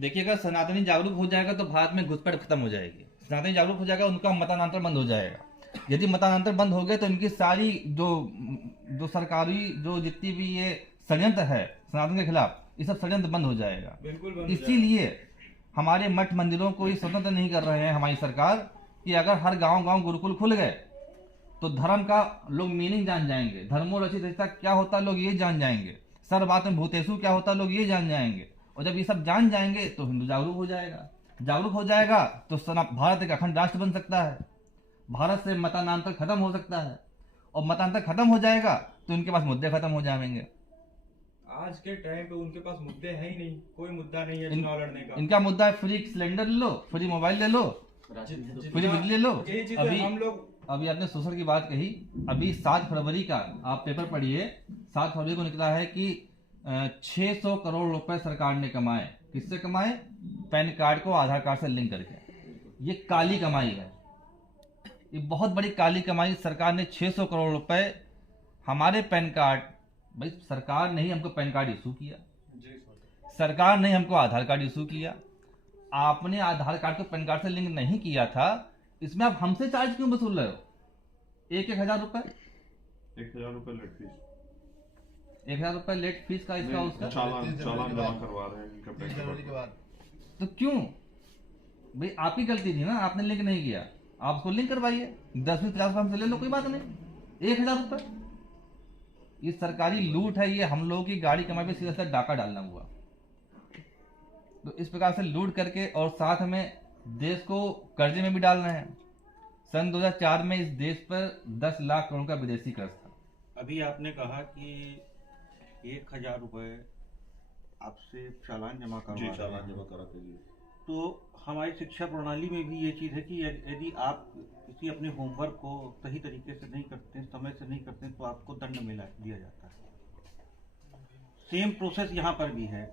देखिए, अगर सनातनी जागरूक हो जाएगा तो भारत में घुसपैठ खत्म हो जाएगी। सनातनी जागरूक हो जाएगा, उनका मतांतर बंद हो जाएगा। यदि मतांतर बंद हो गए तो इनकी सारी जो जो सरकारी जो जितनी भी ये षड्यंत्र है सनातन के खिलाफ, ये सब षड्यंत्र बंद हो जाएगा। बिल्कुल बंद हो इसीलिए हमारे मठ मंदिरों को ये स्वतंत्र नहीं कर रहे हैं हमारी सरकार कि अगर हर गांव गांव गुरुकुल खुल गए तो धर्म का लोग मीनिंग जान जाएंगे, धर्मो रचित रिश्ता क्या होता है लोग ये जान जाएंगे, सर्वभारत भूतेषु क्या होता है लोग ये जान जाएंगे। और जब ये सब जान जाएंगे तो हिंदू जागरूक हो जाएगा, जागरूक हो जाएगा तो भारत एक अखंड राष्ट्र बन सकता है, भारत से मतांतर खत्म हो सकता है। और मतांतर खत्म हो जाएगा तो इनके पास मुद्दे खत्म हो जाएंगे। आज के टाइम पे उनके पास मुद्दे है ही नहीं, कोई मुद्दा नहीं है चुनाव लड़ने का। इनका मुद्दा है फ्री सिलेंडर ले लो, फ्री मोबाइल ले लो, फ्री बिजली ले लो। यही चीजें अभी हम लोग अभी आपने शोषण की बात कही, अभी 7 फरवरी का आप पेपर पढ़िए, 7 फरवरी को निकला है कि 600 करोड़ रुपए सरकार ने कमाए। किससे कमाए? पैन कार्ड को आधार कार्ड से लिंक करके। ये काली कमाई है, ये बहुत बड़ी काली कमाई। सरकार ने 600 करोड़ रुपए हमारे पैन कार्ड, भाई सरकार ने ही हमको पैन कार्ड इशू किया, सरकार ने हमको आधार कार्ड इशू किया। आपने आधार कार्ड को पैन कार्ड से लिंक नहीं किया था, इसमें आप हमसे चार्ज क्यों वसूल रहे हो? 1,000 रुपए, 1,000 रुपए लेट फीस, 1,000 रुपए लेट फीस का इसका उसका चालान जमा करवा रहे हैं इनका पैसे पर। तो क्यों भाई? आपकी गलती थी ना, आपने लिंक नहीं किया, आप उसको लिंक करवाइए। 10-20-50 हमसे ले लो, कोई बात नहीं। 1,000 रुपए ये सरकारी लूट है, ये हम लोगों की गाड़ी कमाई पे सीधा सीधा डाका डालना हुआ। तो इस प्रकार से लूट करके और साथ में देश को कर्जे में भी डाल रहे हैं। सन 2004 में इस देश पर 10 लाख करोड़ का विदेशी कर्ज था। अभी आपने कहा कि 1,000 रुपए आपसे चालान जमा करवा चालान जमा करा दीजिए। तो हमारी शिक्षा प्रणाली में भी ये चीज़ है कि यदि आप किसी अपने होमवर्क को सही तरीके से नहीं करते, समय से नहीं करते, तो आपको दंड मिला दिया जाता है। सेम प्रोसेस यहाँ पर भी है।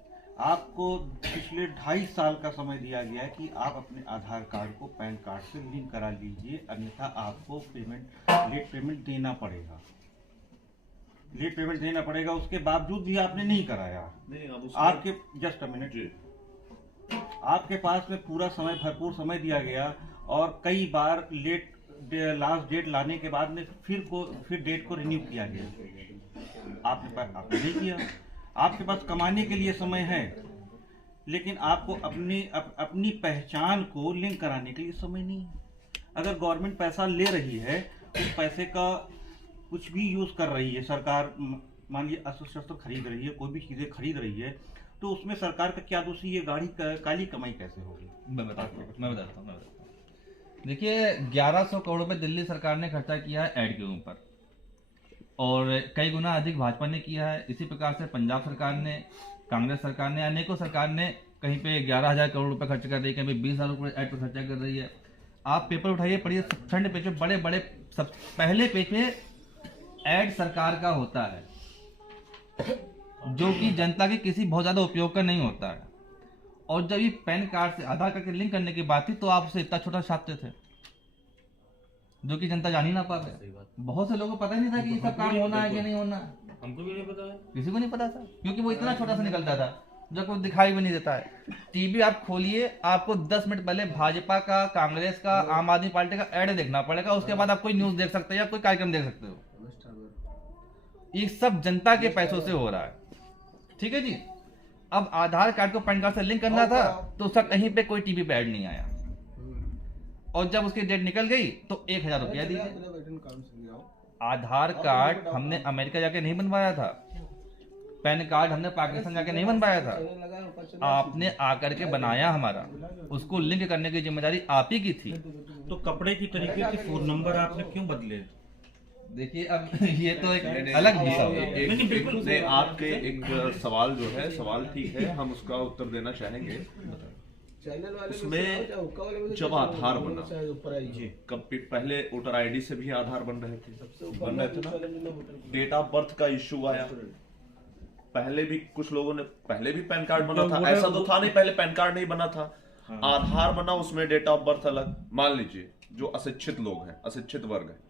आपको पिछले 2.5 साल का समय दिया गया है कि आप अपने आधार कार्ड को पैन कार्ड से लिंक करा लीजिए, अन्यथा आपको लेट पेमेंट देना पड़ेगा। लेट पेमेंट देना पड़ेगा, उसके बावजूद भी आपने नहीं कराया। आपके जस्ट अ मिनट, आपके पास में पूरा समय, भरपूर समय दिया गया और कई बार लास्ट डेट लाने के बाद में फिर डेट को रिन्यू किया गया। आपने नहीं किया। आपके पास कमाने के लिए समय है, लेकिन आपको अपनी पहचान को लिंक कराने के लिए समय नहीं है। अगर गवर्नमेंट पैसा ले रही है, उस पैसे का कुछ भी यूज कर रही है, सरकार मान लीजिए अस्त्र शस्त्र खरीद रही है, कोई भी चीजें खरीद रही है, तो उसमें सरकार का क्या दोषी? ये काली कमाई कैसे होगी? मैं बताता हूँ। देखिए, 1100 करोड़ रुपए दिल्ली सरकार ने खर्चा किया है ऐड के ऊपर, और कई गुना अधिक भाजपा ने किया है। इसी प्रकार से पंजाब सरकार ने, कांग्रेस सरकार ने, अनेकों सरकार ने कहीं पे 11,000 करोड़ रुपए खर्च कर रही है, कहीं पे 20,000 रुपए ऐड पर खर्चा कर रही है। आप पेपर उठाइए, पढ़िए, फ्रंट पेज पे बड़े बड़े सब पहले पेज पे ऐड सरकार का होता है, जो कि जनता के किसी बहुत ज्यादा उपयोग का नहीं होता है। और जब ये पैन कार्ड से आधार कार्ड के लिंक करने की बात थी तो आप उसे इतना छोटा छापते थे, जो कि जनता जान ही ना पाते। बहुत से लोगों को पता ही नहीं था कि ये सब काम होना है कि नहीं होना है। हमको भी नहीं पता है, किसी को नहीं पता था, क्योंकि वो इतना छोटा सा निकलता था जो कुछ दिखाई भी नहीं देता है। टीवी आप खोलिए, आपको 10 मिनट पहले भाजपा का, कांग्रेस का, आम आदमी पार्टी का ऐड देखना पड़ेगा, उसके बाद आप कोई न्यूज देख सकते हो या कोई कार्यक्रम देख सकते हो। ये सब जनता के पैसों से हो रहा है, ठीक है जी। अब आधार कार्ड को पैन कार्ड से लिंक करना था तो उसका कहीं पे कोई टीवी पे ऐड नहीं आया, और जब उसकी डेट निकल गई तो 1,000 रुपया दीजिए। आधार कार्ड हमने अमेरिका जाके नहीं बनवाया था, पैन कार्ड हमने पाकिस्तान जाके नहीं बनवाया था, आपने आकर के बनाया हमारा। उसको लिंक करने की जिम्मेदारी आप ही की थी। तो कपड़े की तरीके से फोन नंबर आपने क्यों बदले? देखिए, अब ये तो एक अलग विषय है। आपके एक सवाल जो है, सवाल ठीक है, हम उसका उत्तर देना चाहेंगे। उसमें जब आधार बना, कब पहले वोटर आईडी से भी आधार बन रहे थे ना, डेट ऑफ बर्थ का इश्यू आया। पहले भी कुछ लोगों ने, पहले भी पैन कार्ड बना था, ऐसा तो था नहीं पहले पैन कार्ड नहीं बना था, आधार बना, उसमें डेट ऑफ बर्थ अलग। मान लीजिए जो अशिक्षित लोग हैं, अशिक्षित वर्ग है,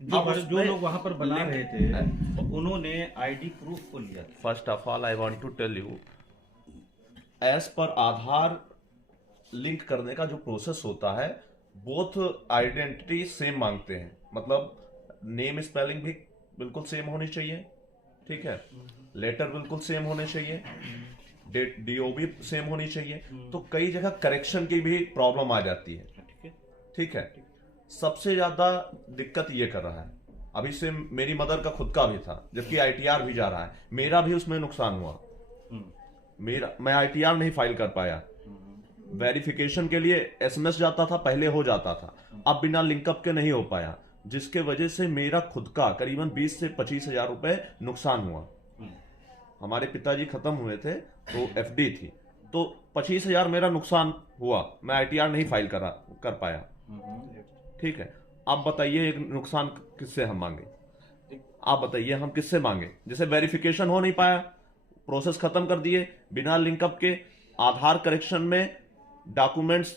जो लोग वहां पर बना रहे थे, तो उन्होंने आईडी प्रूफ को लिया। First of all I want to tell you, as पर आधार लिंक करने का जो प्रोसेस होता है, बोथ आइडेंटिटी सेम मांगते हैं। मतलब नेम स्पेलिंग भी बिल्कुल सेम होनी चाहिए, ठीक है, लेटर बिल्कुल सेम होने चाहिए, डेट डीओ भी सेम होनी चाहिए। तो कई जगह करेक्शन की भी प्रॉब्लम आ जाती है, ठीक है। सबसे ज्यादा दिक्कत ये कर रहा है, अभी से मेरी मदर का खुद का भी था, जबकि आईटीआर भी जा रहा है, मेरा भी उसमें नुकसान हुआ। मैं आईटीआर नहीं फाइल कर पाया, वेरिफिकेशन के लिए एसएमएस जाता था, पहले हो जाता था, अब बिना लिंकअप के नहीं हो पाया, जिसके वजह से मेरा खुद का करीबन 20 से 25 हजार रुपए नुकसान हुआ। हमारे पिताजी खत्म हुए थे तो एफडी थी, तो 25 हजार मेरा नुकसान हुआ, मैं आईटीआर नहीं फाइल कर पाया, ठीक है। आप बताइए एक नुकसान किससे हम मांगे, आप बताइए हम किससे मांगे? जैसे वेरिफिकेशन हो नहीं पाया, प्रोसेस खत्म कर दिए बिना लिंकअप के। आधार करेक्शन में डॉक्यूमेंट्स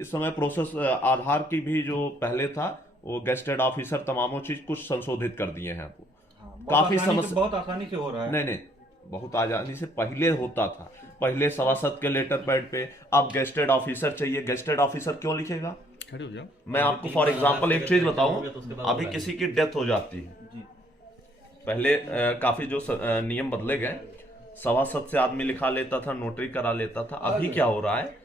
इस समय प्रोसेस आधार की भी जो पहले था वो गेस्टेड ऑफिसर तमामों चीज कुछ संशोधित कर दिए हैं आपको। काफी समस्या बहुत आसानी से हो रहा है। नहीं, बहुत आसानी से पहले होता था, पहले सभासद के लेटर पैड पे, अब गेस्टेड ऑफिसर चाहिए। गेस्टेड ऑफिसर क्यों लिखेगा? खड़े हो जाओ। मैं आपको फॉर एग्जांपल एक चीज बताऊं, अभी किसी की डेथ हो जाती है, पहले काफी जो नियम बदले गए, सभासद से आदमी लिखा लेता था, नोटरी करा लेता था। अभी क्या हो रहा है,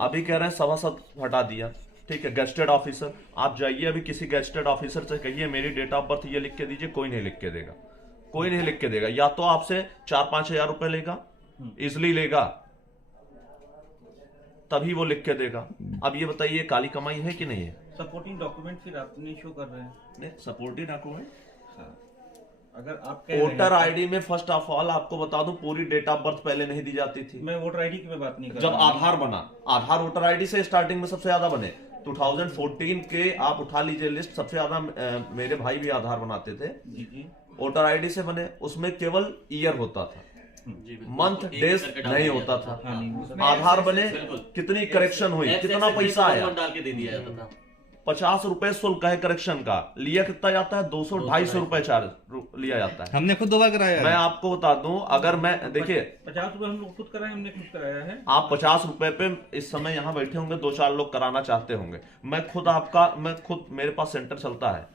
अभी कह रहे हैं सभासद हटा दिया, ठीक है, गेस्टेड ऑफिसर। आप जाइए अभी किसी गेस्टेड ऑफिसर से कहिए मेरी डेट ऑफ बर्थ ये लिख के दीजिए, कोई नहीं लिख के देगा, कोई नहीं लिख के देगा। या तो आपसे 4-5 हजार रुपए लेगा, इजली लेगा, तभी वो लिख के देगा। अब ये बताइए काली कमाई है कि नहीं है? सपोर्टिंग डॉक्यूमेंट फिर आप नहीं शो कर रहे हैं। सपोर्टिंग डॉक्यूमेंट, अगर आप कह रहे हैं वोटर आईडी में फर्स्ट ऑफ ऑल आपको बता दूं पूरी डेट ऑफ बर्थ पहले नहीं दी जाती थी। मैं वोटर आईडी की मैं बात नहीं कर जब रहा हूं। आधार बना, आधार वोटर आईडी से स्टार्टिंग में सबसे ज्यादा बने। 2014 के आप उठा लीजिए लिस्ट, सबसे ज्यादा मेरे भाई भी आधार बनाते थे, जी वोटर आईडी से बने। उसमें केवल ईयर होता था, मंथ डेज नहीं होता था। आधार बने, कितनी करेक्शन हुई, कितना पैसा आया, डाल के दे दिया जाता था। 50 रुपए शुल्क है करेक्शन का, लिया कितना जाता है? 200-250 रुपए चार्ज लिया जाता है। हमने खुद 2 बार कराया है। मैं आपको बता दूं, अगर मैं देखिए 50 रुपए हम लोग खुद कराए, हमने खुद कराया है। आप 50 रुपए पे इस समय यहाँ बैठे होंगे, 2-4 लोग कराना चाहते होंगे। मैं खुद मेरे पास सेंटर चलता है,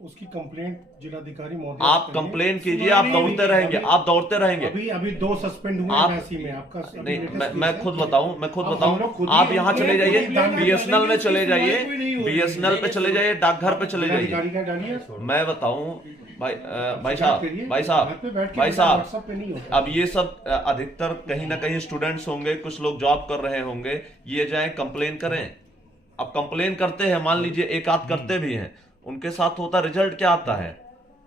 उसकी कंप्लेंट जिलाधिकारी महोदय आप कंप्लेन कीजिए, आप दौड़ते रहेंगे, आप दौड़ते रहेंगे। अभी 2 सस्पेंड हुए आप- एनआरसी में आपका नहीं, मैं खुद बताऊं, हम लोग खुद ही आप यहाँ चले जाइए, कंप्लेंट बीएसएनएल में चले जाइए, कोई नहीं होगी। बीएसएनएल पे चले जाइए, डाकघर पे चले जाइए। जिलाधिकारी का डालिए। मैं बताऊं भाई करिए, साहब, घर पे बैठ के भाई WhatsApp पे नहीं साहब, होता। अब ये सब अधिकतर कहीं ना कहीं स्टूडेंट्स होंगे, कुछ लोग जॉब कर रहे होंगे, ये जाए कंप्लेन करें। अब कंप्लेन करते हैं, मान लीजिए एक आध करते भी हैं, उनके साथ होता रिजल्ट क्या आता है?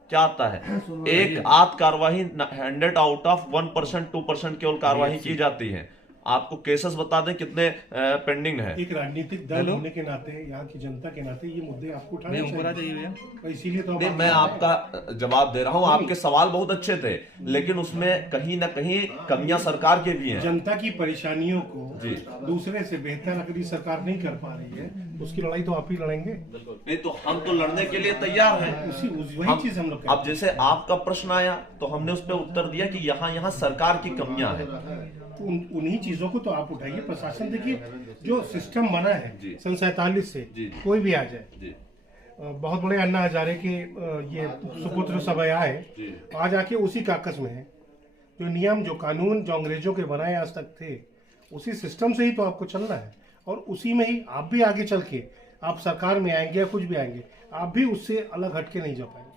क्या आता है? एक आध कार्रवाई 100 आउट ऑफ 1%, 2% केवल कार्रवाई की जाती है। आपको केसेस बता दें कितने पेंडिंग है। एक राजनीतिक दल होने के नाते, यहाँ की जनता के नाते ये मुद्दे आपको उठाने ऊपर आ जाइए चाहिए। भैया। तो इसीलिए तो नहीं, मैं आपका जवाब दे रहा हूं, आपके सवाल बहुत अच्छे थे, लेकिन उसमें कहीं ना कहीं कमियां सरकार के भी हैं। जनता की परेशानियों को जी। दूसरे से बेहतर अगर ये सरकार नहीं कर पा रही है, उसकी लड़ाई तो आप ही लड़ेंगे। नहीं तो हम तो लड़ने के लिए तैयार हैं। वही चीज हम लोग अब जैसे आपका प्रश्न आया तो हमने उस पर उत्तर दिया कि यहाँ सरकार की कमियां हैं। उन्हीं चीजों को तो आप उठाइए। प्रशासन देखिए, जो सिस्टम बना है जी। सन 47 से, जी। कोई भी आ जाए, जी बहुत बड़े अन्ना हजारे के ये सुपुत्र सब आए, जी आज आके उसी काकस में है। जो नियम, जो कानून, जो अंग्रेजों के बनाए आज तक थे, उसी सिस्टम से ही तो आपको चलना है, और उसी में ही आप भी आगे चल के आप सरकार में आएंगे या कुछ भी आएंगे, आप भी उससे अलग हटके नहीं जा पाएंगे।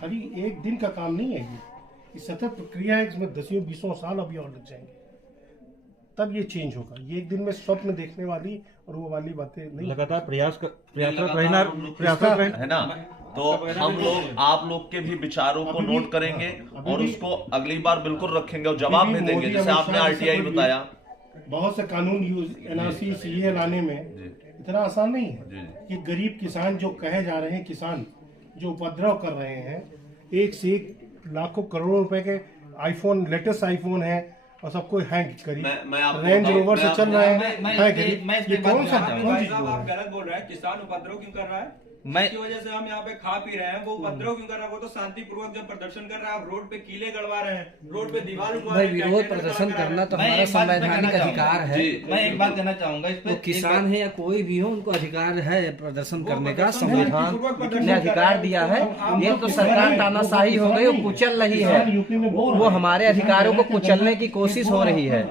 खाली एक दिन का काम नहीं है ये सतत प्रक्रिया है, इसमें 10-20 साल अभी और लग जाएंगे, तब ये चेंज होगा। ये एक दिन में स्वप्न देखने वाली और वो वाली बातें नहीं। लगातार प्रयासरत रहना, है ना। तो हम लोग आप लोग के भी विचारों को नोट करेंगे और उसको अगली बार बिल्कुल रखेंगे और जवाब भी देंगे। जैसे आपने आरटीआई बताया, बहुत से कानून एनआरसी सीए लाने में इतना आसान नहीं है। ये गरीब किसान जो कहे जा रहे हैं, किसान जो उपद्रव कर रहे हैं, एक से एक लाखों करोड़ों रुपए के आईफोन, लेटेस्ट आईफोन है और सबको हैंग करी, रेंज रोवर से चल रहा है, मैं करी। इस ये पे कौन सा बात कौन भाई चीज साहब, हुआ आप है? गलत बोल रहे हैं। किसान उपद्रव क्यों कर रहा है? मैं इसकी वजह से हम यहाँ पे खा पी रहे हैं। वो उपद्रव क्यों कर रहा है? वो तो शांतिपूर्वक जब प्रदर्शन कर रहा है, आप रोड पे कीले गड़वा रहे हैं, रोड पे दीवार उठवा भाई रहे हैं, विरोध कैंटीन प्रदर्शन लगा रहे हैं। करना तो मैं हमारा एक बात कहना संवैधानिक चाहूंगा। अधिकार है। मैं एक बात कहना चाहूंगा इस पे। वो किसान है या कोई भी हो, उनको अधिकार है प्रदर्शन वो करने का। प्रदर्शन संविधान शांतिपूर्वक प्रदर्शन ने कर अधिकार रहा है। दिया है। हम ये लोग तो किसान सरकार हैं, तानाशाही हो गई, वो कुचल रही है, किसान यूपी में बोल वो रहे हैं। हमारे अधिकारों को कुचलने की कोशिश हो रही है।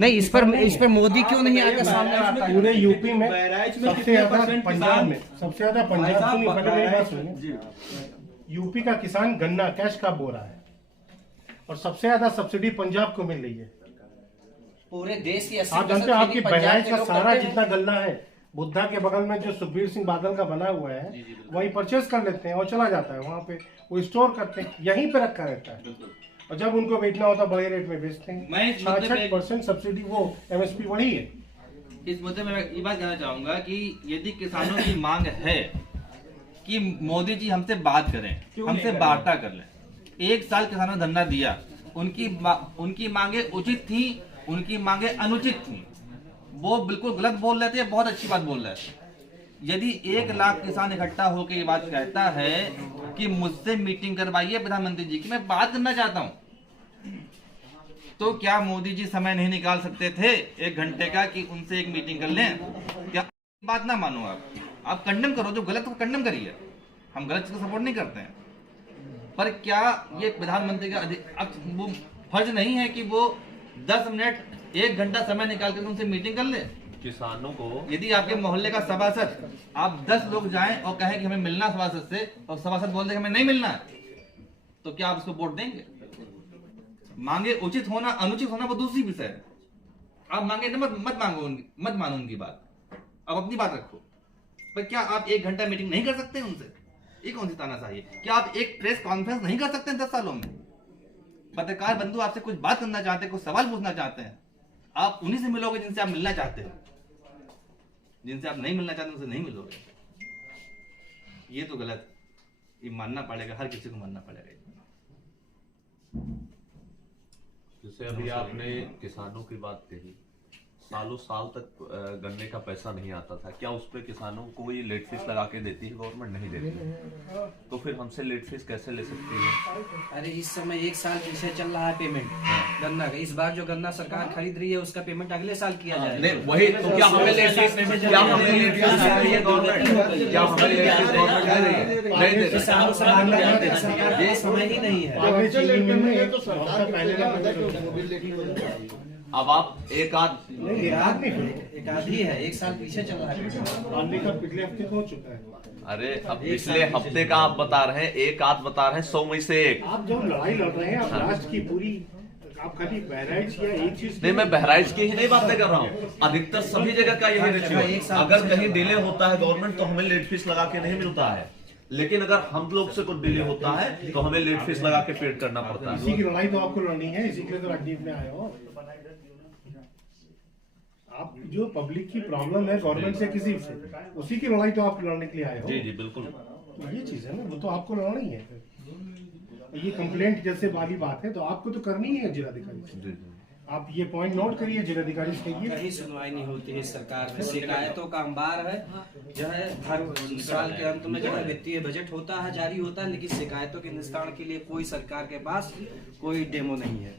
नहीं, इस पर मोदी क्यों नहीं आके सामने आता है? पूरे यूपी में बहराइच में सबसे कितने ज्यादा परसेंट पंजाब किसान- में सबसे ज्यादा भाई साहब, सुनिए, पहले मेरी बात बहराइच सुनिए। यूपी का किसान गन्ना कैश का बो रहा है और सबसे ज्यादा सब्सिडी पंजाब को मिल रही है। पूरे देश की आप जानते हो आपकी बहराइच का सारा जितना गन्ना है, बुद्धा के बगल में जो सुखबीर सिंह बादल का बना हुआ है, वही परचेज कर लेते हैं और चला जाता है वहां पे, वो स्टोर करते हैं, यहीं पे रखा रहता है और जब उनको बेचना होता है बड़े रेट में बेचते हैं। मैं इस मुद्दे पे 66% सब्सिडी वो MSP बढ़ी है। इस मुद्दे में मैं ये बात कहना चाहूंगा कि यदि किसानों की मांग है कि मोदी जी हमसे बात करें, क्यों हमसे नहीं कर वार्ता कर लें। 1 साल किसानों ने धरना दिया, उनकी मांगे उचित थी, उनकी मांगे अनुचित थी। वो बिल्कुल गलत बोल रहे थे, बहुत अच्छी बात बोल रहे थे। यदि 1 लाख किसान इकट्ठा होकर ये बात कहता है कि मुझसे मीटिंग करवाइए प्रधानमंत्री जी की, मैं बात करना चाहता हूं, तो क्या मोदी जी समय नहीं निकाल सकते थे 1 घंटे का कि उनसे एक मीटिंग कर लें? क्या बात ना मानो, आप कंडेम करो, जो गलत को कंडेम करिए, हम गलत को सपोर्ट नहीं करते हैं, पर क्या ये प्रधानमंत्री का वो फर्ज नहीं है कि वो 10 मिनट 1 घंटा समय निकाल कर उनसे मीटिंग कर ले? किसानों को यदि आपके मोहल्ले का सभासद, आप 10 लोग जाएं और कहें कि हमें मिलना सभासद से, और सभासद बोल दे कि हमें नहीं मिलना है, तो क्या आप उसको वोट देंगे? मांगे उचित होना अनुचित होना वो दूसरी विषय है। आप मांगे मत मानो उनकी बात, आप अपनी बात रखो। पर क्या आप 1 घंटा मीटिंग नहीं कर सकते उनसे? ये कौन सी तानाशाही है? क्या आप एक प्रेस कॉन्फ्रेंस नहीं कर सकते 10 सालों में? पत्रकार बंधु आपसे कुछ बात करना चाहते हैं, कुछ सवाल पूछना चाहते हैं, आप उन्हीं से मिलोगे जिनसे आप मिलना चाहते हो। जिनसे आप नहीं मिलना चाहते उनसे नहीं मिलोगे। ये तो गलत, ये मानना पड़ेगा, हर किसी को मानना पड़ेगा। जैसे अभी आपने किसानों की बात कही, सालों साल तक गन्ने का पैसा नहीं आता था, क्या उस पे किसानों को ये लेट फीस लगा के देती है गवर्नमेंट? नहीं देती, तो फिर हमसे लेट फीस कैसे ले सकती है? अरे इस समय 1 साल पीछे चल रहा है पेमेंट गन्ना का। इस बार जो गन्ना सरकार खरीद रही है उसका पेमेंट अगले साल किया जाएगा। नहीं वही तो, क्या हमें लेट फीस दे रही है गवर्नमेंट? क्या हमें लेट फीस गवर्नमेंट दे रही है? नहीं दे रही। किसानों से बात नहीं देती, ये समय ही नहीं है। आपने चीनी मिल में एक हफ्ता पहले का अब आप एक आध एक आदमी एक आधी है, 1 साल पीछे चल रहा है। आदमी का पिछले हफ्ते हो चुका है। अरे अब पिछले हफ्ते का आप बता रहे हैं, एक आध बता रहे हैं, 100 में से एक। आप जो लड़ाई लड़ रहे हैं, आप राष्ट्र की पूरी, आप खाली बहराइच या एक चीज नहीं, मैं बहराइच की ही नहीं बातें कर रहा हूँ, अधिकतर सभी जगह का यही रेशियो है। अगर कहीं डिले होता है गवर्नमेंट तो हमें लेट फीस लगा के नहीं मिलता है, लेकिन अगर हम लोग से कुछ डिले होता है तो हमें लेट फीस लगा के पेड करना पड़ता है। इसी की लड़ाई तो आपको लड़नी है, इसी के लिए तो राजनीति में आए हो आप। जो पब्लिक की प्रॉब्लम है गवर्नमेंट से किसी से, उसी की लड़ाई तो आप लड़ने के लिए आए हो। जी जी बिल्कुल। तो ये चीज है ना, वो तो आपको लड़ना ही है। ये कंप्लेंट जैसे वाली बात है तो आपको तो करनी ही है जिलाधिकारी से। जी जी आप ये पॉइंट नोट करिए, जिलाधिकारी से कहिए। कहीं सुनवाई नहीं होती है सरकार में, शिकायतों का अंबार है। जो है हर साल के अंत में जो है वित्तीय बजट होता है, जारी होता है, लेकिन शिकायतों के निस्तारण के लिए कोई सरकार के पास कोई डेमो नहीं है।